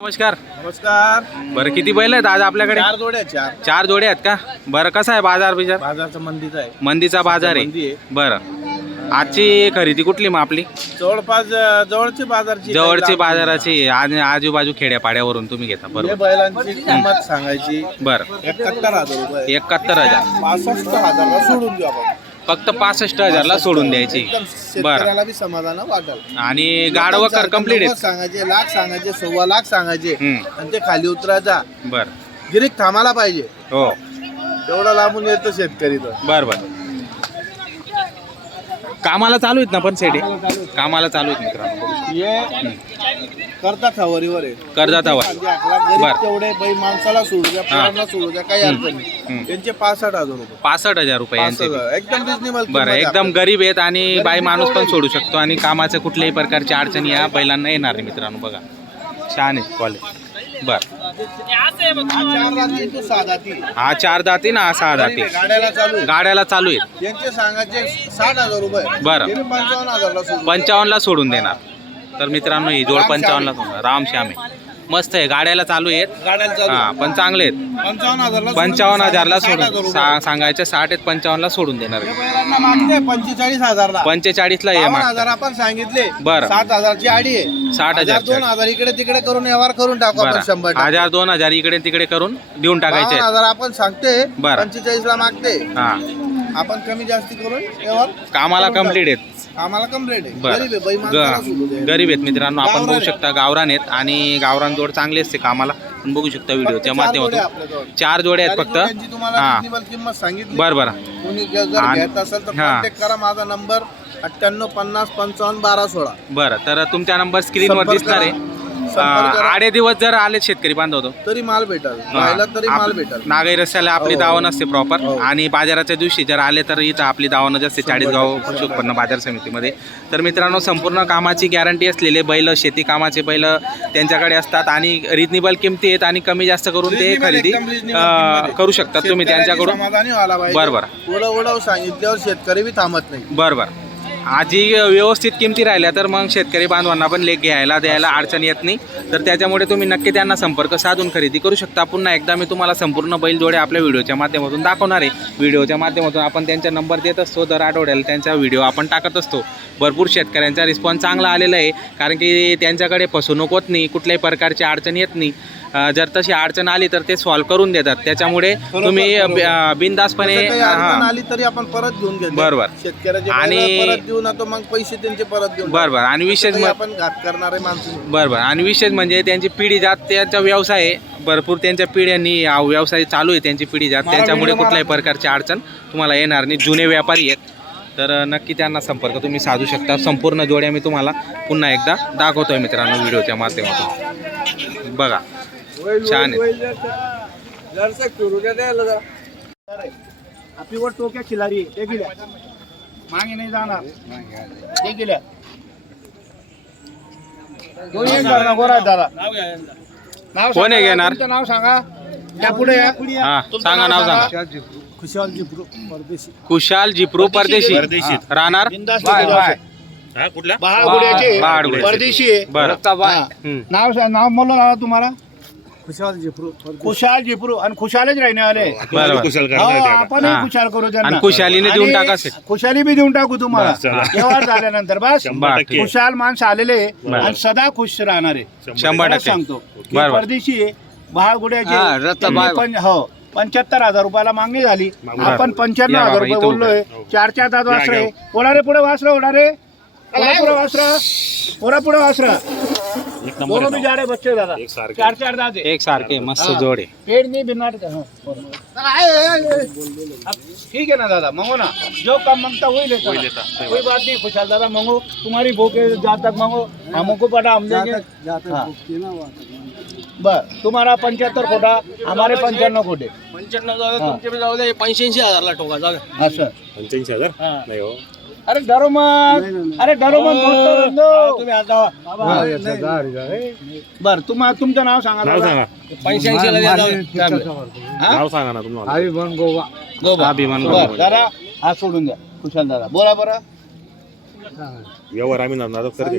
नमस्कार. नमस्कार. बरं किती बैल आहेत आज आपल्याकडे? चार जोड्या चार. चार जोडे आहेत का? बरं कसा आहे बाजार बिजार? बाजारचा मंदीचा आहे. मंदीचा बाजार मंदी आहे. आहे बरं. आजची खरेदी कुठली मग आपली? जवळपास अं, जवळची बाजारची जवळची बाजाराची आणि आजूबाजू खेड्यापाड्यावरून तुम्ही घेता हे बरोबर बैलांची किंमत सांगायची. बरं. एकाहत्तर हजार रुपये. एकाहत्तर हजार. पासष्ट हजारला सोडून देऊ आपण. फक्त पासष्ट हजारला सोडून द्यायची. एकदम बरं. शेतकऱ्याला बी समाधान वाटेल. आणि गाडवकर नव्वद आहेत. सांगायचे लाख सांगायचे सव्वा लाख सांगायचे. हम्म. आणि ते खाली उतरायचा. बरं. गिरीक थांबायला पाहिजे. हो. तेवढा लांबून येतो शेतकरी तर. बरं बरं. कामाला चालू आहेत ना पण सेटे कामाला चालू आहेत. मित्रांनो. हे करता थावरीवर आहे कर्जातावर म्हणजे आपला गरीब बरं. तेवढे बाई माणसाला सोडू द्या पोरांना सोडू द्या काही अडचण हम्म. नाही. त्यांचे पासष्ट हजार रुपये. पासष्ट हजार रुपये पासष्ट यांचे हजार. एकदम रिजनेबल बरं एकदम गरीब आहेत आणि बाई माणूस पण सोडू शकतो आणि कामाच्या कुठल्याही प्रकारची अडचणी या बैलांना येणार नाही मित्रांनो बघा. छान आहे कॉलेज बर. हा चार दाती ना हा सहा दाती गाड्याला चालू आहे. गाड्याला चालू आहेत यांचे सांगायचे साठ हजार रुपये. बरं. हे पंचावन्न हजारला सोडू पंचावन्नला सोडून देणार. तर मित्रांनो ही जोड पंचावन्नला सोडणार रामश्याम आहे. मस्त आहे. गाड्याला चालू आहेत. गाड्याला चालू हा आहे. पण चांगले आहेत. पंचावन्न हजारला सोडून पंचावन्न हजारला सोडून. सा- सांगायचे साठ आहेत पंचावन्नला सोडून देणार हे मागते पंचेचाळीस हजारला. पंचेचाळीसला ये बावन्न माग हजार आपण सांगितले. बरं. सात हजारची आडी आहे. साठ हजार हजारची दोन हजार इकडे तिकडे करून व्यवहार करून टाकू आपण शंभर बरं टक्के. हजार दोन हजार इकडे तिकडे करून देऊन टाकायचे बावन्न आहेत. हजार आपण सांगते बरं. पंचेचाळीस ला मागते. हा. आपण कमी जास्ती करून व्यवहार कामाला करून कंप्लीट टाकू. आहेत. आम्हाला बरं. गरीब. ग- आहेत मित्रांनो आपण बघू. शकता गावरान आहेत आणि गावरान जोड चांगले असते कामाला. पण बघू शकता व्हिडिओच्या माध्यमातून. चार जोडे आहेत फक्त. तुम्हाला हा. reasonable किंमत सांगितली? बरं बरं. कोणी ग- जर आणि- घेत असेल तर हा. कॉन्टॅक्ट करा माझा नंबर अठ्ठ्याण्णव पन्नास पंचावन्न बारा सोळा. बरं तर तुमचा नंबर स्क्रीनवर संपर्क दिसणार आहे. करा. आडे दिवस जर आले शेतकरी बांधव तो तरी माल भेटल. राहिला तरी माल भेटल. नागाई रस्त्याला आपली दावण हो. असते प्रॉपर. आणि बाजाराच्या दिवशी जर आले तर इथं आपली दावण असते चाळीसगाव कृषी उत्पन्न बाजार समितीमध्ये. तर मित्रांनो संपूर्ण कामाची गॅरंटी असलेले बैल शेती कामाचे बैल त्यांच्याकडे असतात आणि रिजनेबल किमती आहेत आणि कमी जास्त करून ते Reasonable, खरेदी एकदम reasonable अं, किंमत आहे. करू शकतात. तुम्ही त्यांच्याकडून समाधानी व्हायला पाहिजे. बरं, बरं. उडव उडव सांगितल्यावर शेतकरी बी थांबत नाही. बरं बरं. आजी व्यवस्थित किमती राहिल्या तर मग शेतकरी बांधवांना पण लेख घ्यायला द्यायला अडचण येत नाही. तर त्याच्यामुळे तुम्ही नक्की त्यांना संपर्क साधून खरेदी करू शकता. पुन्हा एकदा मी तुम्हाला संपूर्ण बैलजोडे आपल्या व्हिडिओच्या माध्यमातून दाखवणार आहे. व्हिडिओच्या माध्यमातून आपण त्यांचा नंबर देत असतो. दर आठवड्याला त्यांचा व्हिडिओ आपण टाकत असतो. भरपूर शेतकऱ्यांचा रिस्पॉन्स चांगला आलेला आहे. कारण की त्यांच्याकडे फसवणूक होत नाही. कुठल्याही प्रकारची अडचण येत नाही. जर तशी अडचण आली तर ते सॉल्व्ह करून देतात. त्याच्यामुळे तुम्ही बरोबर. हां आली तरी आपण परत घेऊन घेतो. बरोबर. शेतकऱ्याचे आणि- मग पैसे त्यांचे परत देऊन बरं बरं आणि विशेष आपण घात करणारे माणसं नाही. बरं बरं आणि विशेष म्हणजे त्यांची पिढी जात त्यांचा व्यवसाय आहे. भरपूर त्यांच्या पिढ्यांनी हा व्यवसाय चालू आहे त्यांची पिढी जात. त्याच्यामुळे कुठल्याही प्रकारची अडचण तुम्हाला येणार नाही. जुने व्यापारी आहेत. तर नक्की त्यांना संपर्क तुम्ही साधू शकता. संपूर्ण जोड्या मी तुम्हाला पुन्हा एकदा दाखवतोय मित्रांनो व्हिडिओच्या माध्यमातून. बघा. छान आहे. आपली वर टोक्या खिलारी आहे. ते गेल्या मागे नाही जाणार. ते गेल्या कोण आहे सांगा, घेणार? नाव सांगा. पुढे या. हा तुमचं सांगा नाव सांगा. खुशाल जिब्रू परदेशी. कुशाल जिप्रो परदेशी परदेशी. राहणार? बहागुड्याचे. परदेशी. नाव नाव म्हणलं तुम्हाला. खुशाल जिप्रू खुशाल जिप्रू आणि खुशालच राहणे आले. हो, आपण हा. खुशाल करू त्यांना. आणि खुशालीने देऊन आणि टाका असेल. खुशाली बी देऊन टाकू तुम्हाला. व्यवहार झाल्यानंतर बस. खुशाल माणसं आलेले बरं. आणि सदा खुश राहणार. आहे शंभर टक्के. सांगतो की बरं, बरं. परदेशी आहे बहागुड्याचे हा, रत्ता हो पंच्याहत्तर हजार रुपयाला मागणी झाली. आपण पंच्याण्णव या हजार बाबा, रुपये इथं बोललोय. चार चार दात वासरे. होणारे पुढे वासरा होणारे पुढे पुढे वासरा? पुढे पुढे वासरा? दोनों भी जा रहे बच्चे दादा। चार चार दात आहे. एक सारखे मस्त जोड। आहे पेड़ नहीं बिना का हाँ, अब ठीक है ना दादा मंगो ना। जो कम मांगता वही लेता वही लेता कोई बात। नहीं खुशहाल दादा मंगो। तुम्हारी भूख है जहाँ तक मंगो हमको पता हम देंगे। हाँ। बस तुम्हारा पंच्याहत्तर कोटा हमारे पंच्याण्णव कोटे। पंच्याण्णव जाऊ. तुमचे जाऊ दे पंच्याऐंशी हजारला ठोका जाऊ दे। असं पंच्याऐंशी हजार? हाँ. नाही हो। अरे डरो मत अरे डरो रंदो. तुम्ही आता बर तुम तुमचं नाव सांगा नाव. सांगा. हा? नाव सांगा ना तुम्हाला. गोबा. अभिमान बर दादा हा सोडून द्या. खुशाल दादा बोला बरं. व्यवहार आम्ही करते.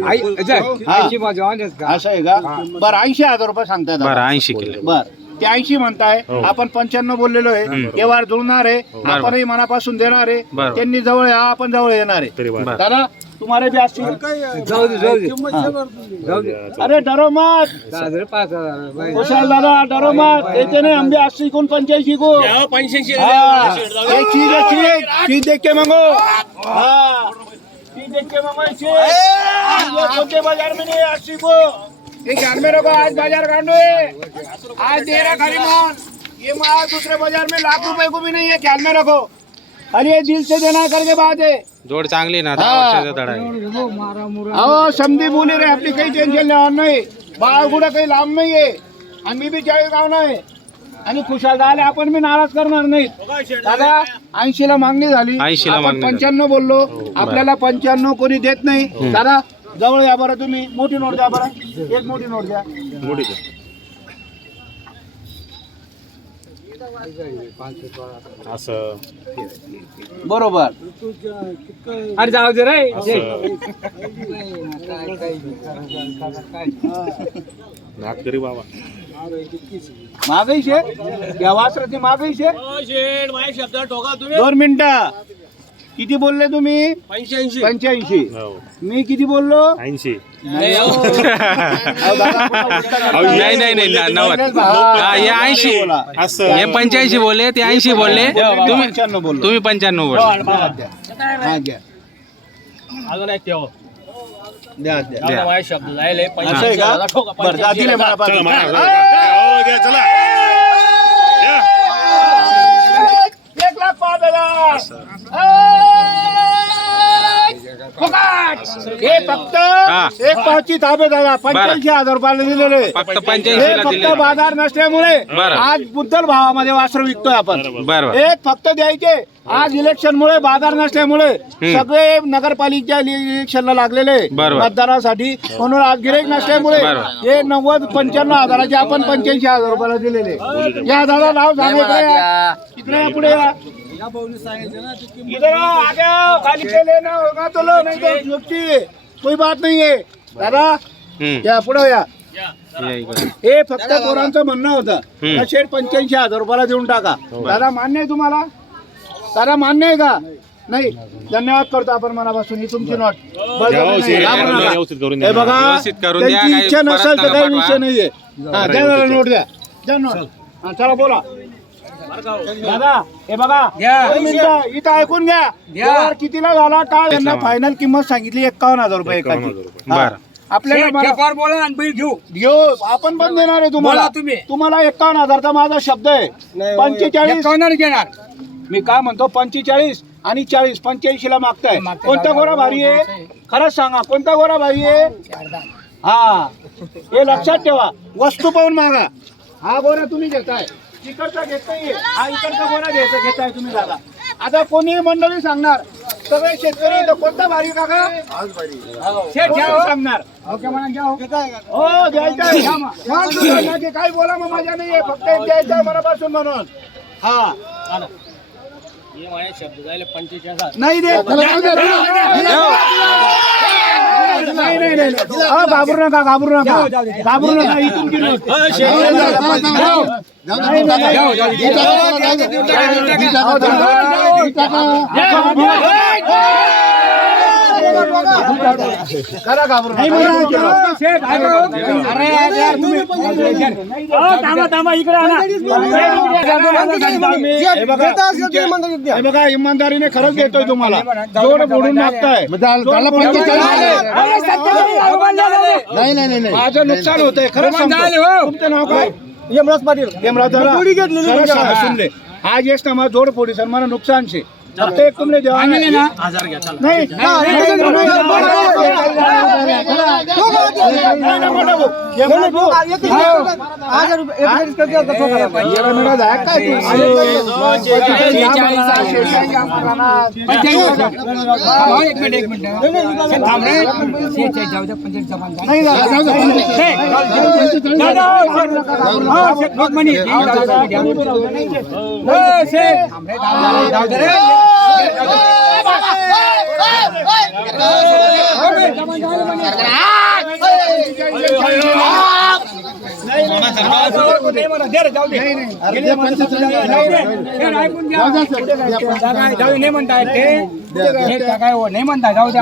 असं आहे का? बरं ऐंशी हजार रुपये सांगताय दादा. बरं ऐंशी किलो. बर. ते ऐंशी म्हणताय. हो. आपण पंच्याण्णव बोललेलो आहे. व्यवहार जुळणार आहे. आपणही मनापासून देणार आहे. बरोबर. त्यांनी जवळ या आपण जवळ येणार आहे. तरी बरं. दादा तुम्हाला भी असतील अरे डरो मत. कुशाल दादा डरो मत. देते नहीं हम भी अस्सी को पंचायती को पंच्याऐंशी हाँ, ये चीज है चीज चीज देख के मांगो. हाँ. चीज देख के मांगो ये चीज. ये छोटे बाजार में नहीं है अस्सी को ध्यान में रखो आज बाजार कांडो है आज दे रहा खाली माल. ये माल दूसरे बाजार में लाख रुपए को भी नहीं है ख्याल में रखो अरे ये दिल से देना करके बात है जोड चांगली ना हा. अहो समधी बोली रे आपली काही टेन्शन लेणार नाही. बाळ कुठं काही लांब नाहीये. मी बी चाळीस गाव नाही. आणि खुशाल झाले आपण मी नाराज करणार नाही दादा ऐंशी ला मागणी झाली. 80 ला. पंच्याण्णव बोललो. आपल्याला पंच्याण्णव कोणी देत नाही. दादा जवळ या बरं तुम्ही. मोठी नोट द्या बरं. एक मोठी नोट द्या. असं. बरोबर. अरे जाऊ दे रे. तरी बाबा. मागाई शे या वासराची तुम्ही. दोन मिनिटं. किती बोलले तुम्ही? पंच्याऐंशी. पंच्याऐंशी. हो. मी किती बोललो? ऐंशी. नाही, हो. नाही नाही नाही ना- नव्वद. हा, हे ऐंशी. बोला. असं. हे पंच्याऐंशी बोलले ते ऐंशी बोलले. तुम्ही तुम्ही पंच्याण्णव बोलले. हा. हा, द्या. अजून एक ठेव. शब्द जायले पंच्याऐंशी चला पाच. मारा, हा, चला. हो, हे फक्त. एक पाचची ताबे दादा पंच्याऐंशी हजार रुपयाला दिलेले. फक्त हे ला फक्त बाजार नसल्यामुळे बरं. आज बुद्धल भावामध्ये वासर विकतोय आपण. बरोबर एक फक्त द्यायचे. आज इलेक्शन मुळे बाजार नसल्यामुळे सगळे नगरपालिकेच्या इलेक्शनला लागलेले बरोबर. मतदारासाठी. म्हणून आज गिराईक नसल्यामुळे बरोबर. हे नव्वद पंच्याण्णव हजाराचे आपण पंच्याऐंशी हजार रुपयाला दिलेले. या दादा नाव सांगा इकडे. या. इकडे या, पुढे या. इधर आओ, आगे आओ, खाली पे लेना होगा तो लो नहीं तो युक्ति कोई बात नहीं है। दादा हम्म. या पुढे या. या इकडे. हे फक्त पोरांचं म्हणणं होतं. हम्म. का शेठ पंच्याऐंशी हजार रुपयाला देऊन टाका. दादा मान्य आहे तुम्हाला? दादा मान्य आहे का? नाही. धन्यवाद करतो आपण मनापासून. ही तुमची नोट. बस द्या, हो, नाही. शेठ. घाबरू नका. व्यवस्थित करून हे द्या. बघा व्यवस्थित करून द्या, त्यांची काही इच्छा परत नसेल तर काही पाठवा. विषय नाहीये. हा, द्या जरा नोट द्या. द्या नोट. हा, चला बोला. दादा हे बघा दोन मिनिटं, इथं ऐकून घ्या. व्यवहार कितीला झाला? काय यांना फायनल किंमत सांगितली एक्कावन्न हजार रुपये एकावन्न एकाची. हजार रुपये. हा. आपल्याला मला- बोला आणि बैल घेऊ. घेऊ. आपण पण देणार आहे तुम्हाला. बोला तुम्ही. तुम्हाला एक्कावन्न हजारचा माझा शब्द आहे. पंचेचाळीस घेणार. मी काय म्हणतो पंचेचाळीस आणि चाळीस पंच्याऐंशी ला मागताय. कोणता गोरा भारी आहे? खरंच सांगा कोणता गोरा भारी आहे? हा. हे लक्षात ठेवा. वस्तू पाहून मागा. हा गोरा तुम्ही घेताय. इकडचा घेत नाहीये. हा इकडचा गोरा घ्यायचा? घेताय तुम्ही दादा. आता कोणी मंडळी सांगणार? सगळे शेतकरी इथं कोणता भारी काका? कोणी सांगणार. हो. द्यायचं आहे. माल सुद्धा नाही, काही बोला मग मजा नाहीये. फक्त द्यायचं मनापासून म्हणून. हा. हे माझ्या शब्द जायले पंचेचाळीस नाही दे नाही नाही नाही हा, घाबरू नका घाबरू नका घाबरू नका ही तुमची नोट. नाही, नाही, करा घाबरू नका. हे बघा, इमानदारीने खरंच देतोय तुम्हाला जोड फोडून मागताय नाही नाही नाही माझं नुकसान होतंय सांगतो. तुमचं नाव काय यमराज पाटील यमराज सुनले आज येस ना माझं जोड फोडी सर मला नुकसान शे फक्त एक तुमले देवा नाही हजार घ्या चला नाही, नाही, नाही, म्हणताय ते काय हो, नाही म्हणताय जाऊ दे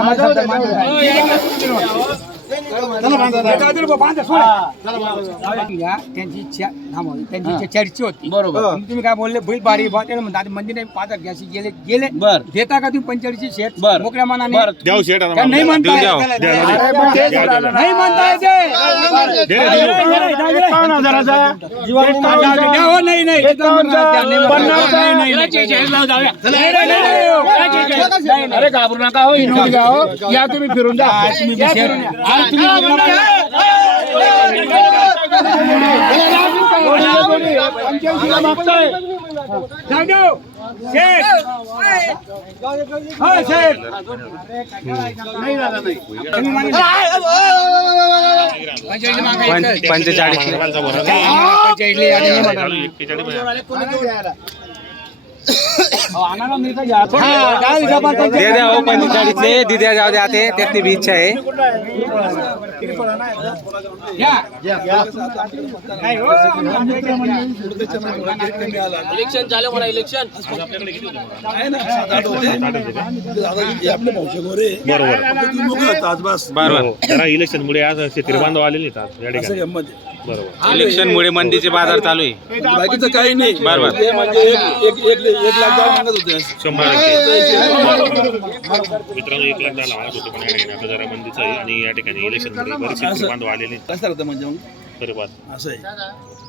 त्यांची इच्छा थांबवा, त्यांची इच्छा चर्चा होती. बरोबर. तुम्ही तुम्ही काय बोलले? बैल बारी बा त्याला म्हणतात मंदिर नाही पाच घ्यायची गेले गेले. बर. देता का तुम्ही पंचेचाळीसची शेत? बर. मोकळ्या मनाने. नाही द्या. नाही म्हणताय ते. दे रे, दे रे. द्या, हो, नाही नाही त्या नाही म्हणताय. नाही, नाही, नाही. नाही, नाही, नाही, हो. नाही, नाही. अरे घाबरू नका हो. या तुम्ही फिरून जा. तुम्ही पंच्याऐंशीला मागताय जाऊ देऊ. शेठ. हो, शेठ. नाही दादा नाही पंचेचाळीस. पंचेचाळीस दे द्या हो पंचेचाळीसले दिद्या जाऊ द्या ते त्यातली बी इच्छा आहे. हो, इलेक्शन झालं म्हणा इलेक्शन. बरोबर. जरा इलेक्शन मुळे आज शेतकरी बांधव आलेले या ठिकाणी. बरोबर. इलेक्शन मुळे मंदीचे बाजार चालू आहे. बाकीचं काही नाही. बरोबर ते म्हणजे एक एक एक एक लाख द्यावं मागत होते. शंभर. मित्रांनो एक लाख दहा लावत होते पण या ठिकाणी आता जरा मंदीचं आहे आणि या ठिकाणी इलेक्शनमध्ये बरेच शेतकरी बांधव आलेले आहेत. कसं राहतं म्हणजे मग? बरोबर. असं आहे.